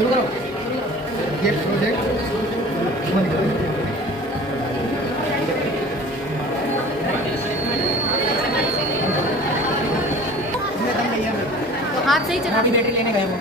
ये प्रोजेक्ट हाथ से ही चला। अभी बैटरी लेने गए वो।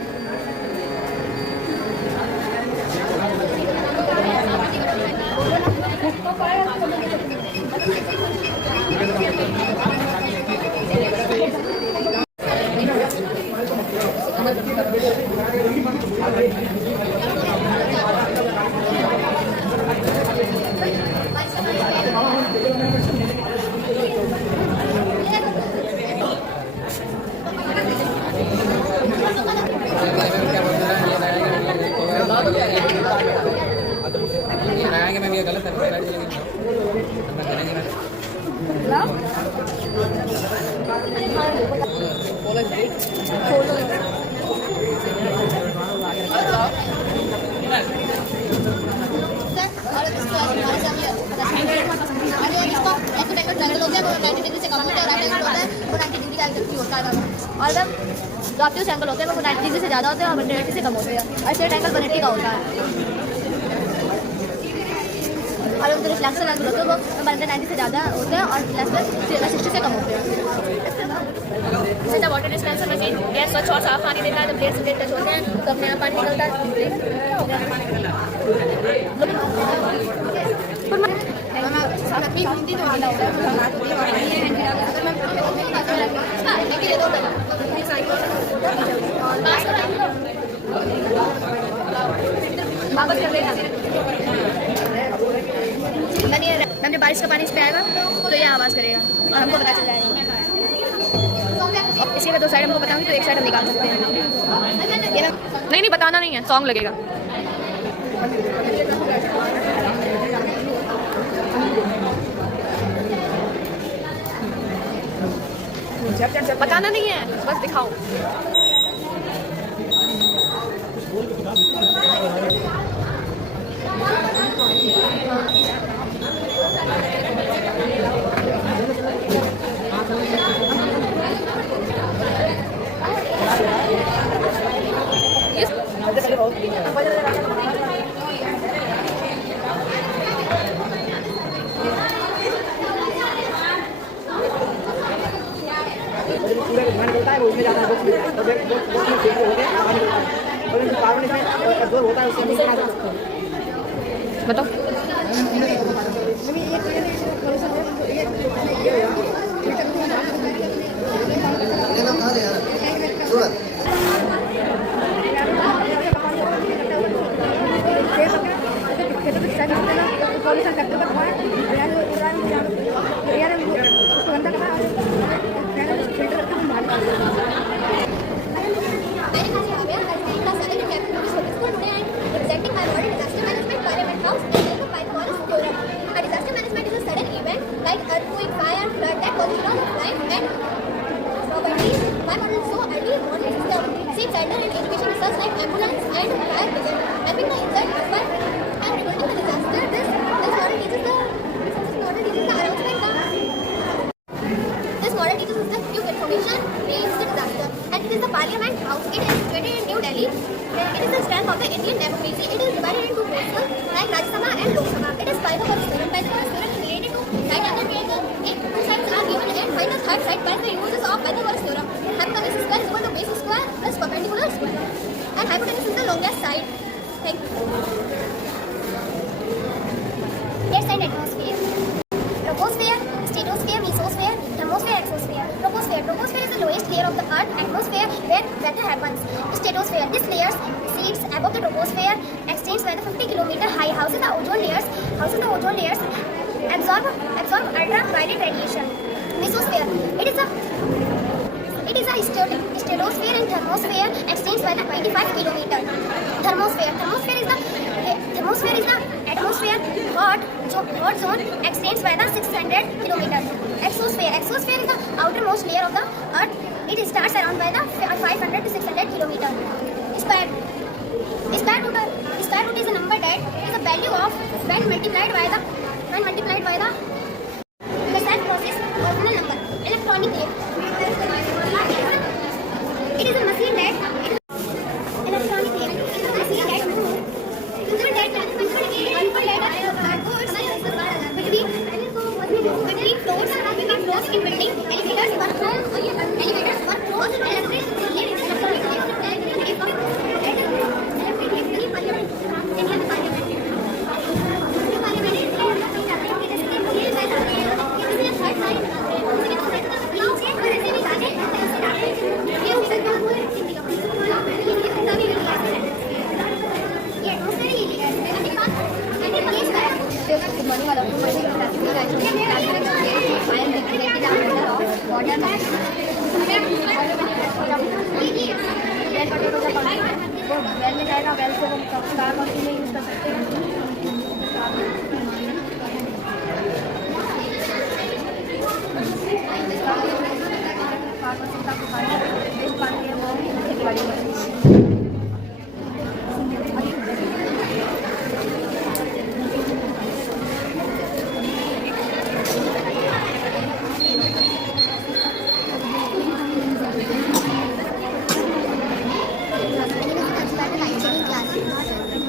मैं भी गलत और जब जो आपके एंगल होते हैं वो 90 डिग्री से ज़्यादा होते हैं और 180 से कम होते हैं। ऐसे एंगल 180 का होता है और जो रिफ्लेक्शन एंगल होते हैं वो 190 से ज़्यादा होते हैं और रिफ्लेक्शन 60 से कम होते हैं। जैसे जब वाटर डिस्पेंसर मशीन गैस स्वच्छ और साफ पानी देता है, जब ब्लेड से ब्लेड टच होते हैं तो अपने आप पानी निकलता है। जब बारिश का पानी इस पे आएगा तो ये आवाज़ करेगा और हमको पता चल जाएगा। इसी में दो साइड हमको बताऊंगी तो एक साइड हम निकाल सकते हैं। नहीं नहीं बताना नहीं है, सॉन्ग लगेगा। बताना नहीं है, बस दिखाओ। बताओ। Parliament House. It is situated in New Delhi. It is the strength of the Indian democracy. It is divided into four schools like Rajya Sabha and Lok Sabha. It is Pythagoras theorem. Pythagoras theorem is related to right angle triangle. If two sides are given and find the third side by the uses of Pythagoras theorem. Hypotenuse square is equal to base square plus perpendicular square. And hypotenuse is the longest side. Thank you. Gas and atmosphere. Troposphere, stratosphere, mesosphere, thermosphere, exosphere. Troposphere. Troposphere is the lowest layer of the Earth. Atmosphere, where weather happens. Stratosphere. This layer sits above the troposphere, extends by the 50 km high. Houses the ozone layers. Absorb ultraviolet radiation. Mesosphere. It is a stratosphere and thermosphere, extends by the 25 km. Thermosphere. Thermosphere is the atmosphere hot zone, extends by the 600 km. Exosphere. Exosphere is the outermost layer of the Earth. It starts around by the 500 to 600 km. Square root is a number that is the value of when multiplied by the percent process ordinal number. Electronic tape. It is a machine that well में जाएगा, वेल से हम car continue use कर सकते हैं।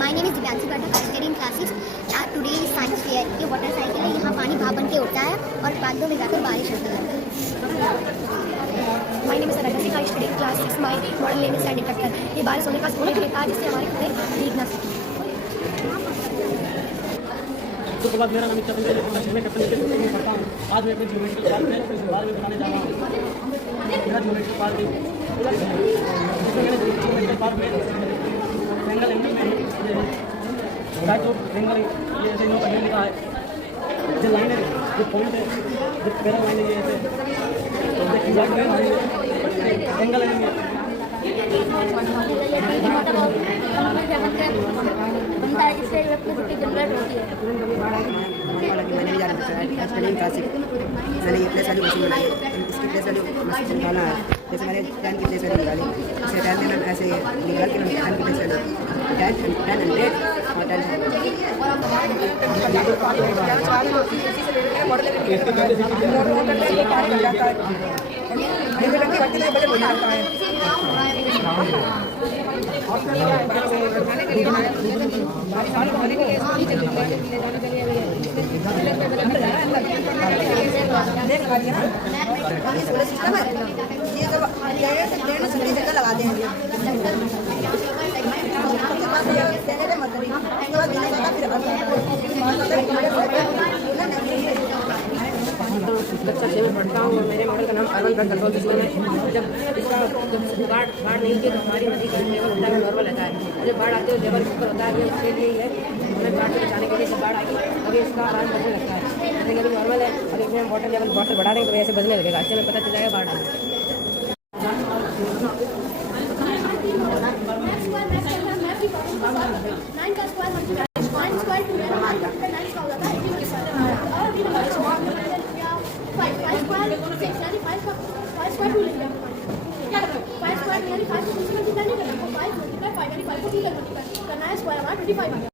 My name is Divyanshi Pathak. I study in classes. Today is science fair. ये water cycle है, यहाँ पानी भाप बन के उठता है और बादलों में जाकर बारिश होती है। My name is Aradhya Singh. I study in class 6. My model name is Sandy Khattar. ये बारिश होने का स्कूल देता है जिससे हमारे कपड़े भीग ना सकें। उसके बाद मेरा नाम चंद्र है, मैं कप्तान के रूप में पढ़ता हूँ। आज मैं अपने ज्योमेट्री पार्क में बाद में बनाने जा रहा हूँ। मेरा ज्योमेट्री पार्क है, ज्योमेट्री पार्क में एंगल एंगल में राइट टू एंगल ये ऐसे नो करने लिखा है। जो लाइन है, जो पॉइंट है, जो पैरा लाइन है, ये ऐसे एंगल एंगल मैंने ये प्लेस वाली मशीन बनाई, इसकी प्लेस वाली मशीन निकाला है। जैसे मैंने 10 की प्लेस वाली निकाली, इसे 10 में मैं ऐसे निकाल के मैंने 10 की प्लेस वाली 10 100 और 10 सिस्टम है। ये जब चक्कर लगाते हैं कक्षा 6 में पढ़ता हूँ और मेरे मॉडल का नाम अर्बन फ्लड कंट्रोल सिस्टम है। जब बाढ़ नहीं होती है तो हमारी नदी का लेवल होता है नॉर्मल रहता है। जब बाढ़ आती है तो लेवल ऊपर होता है, उसके लिए है हमें बाढ़ से बचाने के लिए जब बाढ़ आएगी अभी इसका आराम बढ़ने लगता है। जैसे अभी नॉर्मल है और इसमें हम वाटर लेवल वाटर बढ़ा देंगे तो ऐसे बढ़ने लगेगा, अच्छे में पता चल जाएगा बाढ़ आने। करना है स्क्वायर हमारा 25 आ गया।